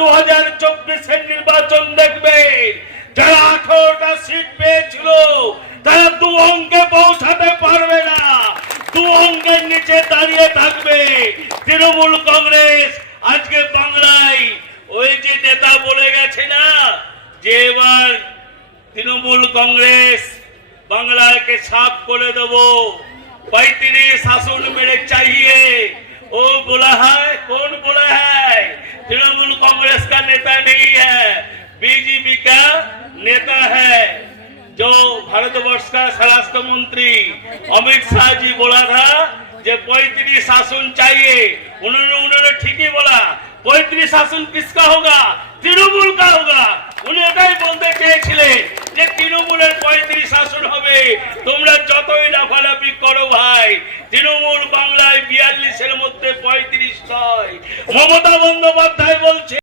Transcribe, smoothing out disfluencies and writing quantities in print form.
2024-এর নির্বাচন দেখবেন, যারা 18টা সিট পেয়েছিল তারা 2 অঙ্কে পৌঁছাতে পারবে না, 2 অঙ্কের নিচে দাঁড়িয়ে থাকবে। তৃণমূল কংগ্রেস আজকে বাংলায় ওই যে নেতা বলে গেছে না যে এবার তৃণমূল কংগ্রেস বাংলাকে साफ করে দেব, 35 शासन मेरे चाहिए, वो बोला है, कौन बोला है? तृणमूल कांग्रेस का नेता नहीं है, बीजेपी का नेता है। जो भारतवर्ष का स्वराष्ट्र मंत्री अमित शाह जी बोला था कि 35 शासन चाहिए, उन्होंने ठीक ही बोला। 35 शासन किसका होगा? तृणमूल का होगा। उन्हें এটাই বলতে চেয়েছিলেন যে তৃণমূলের 35 শাসন হবে। তোমরা যতই লাফালাফি করো ভাই, তৃণমূল বাংলায় 42 এর মধ্যে 35 নয়। মমতা বন্দ্যোপাধ্যায় বলছে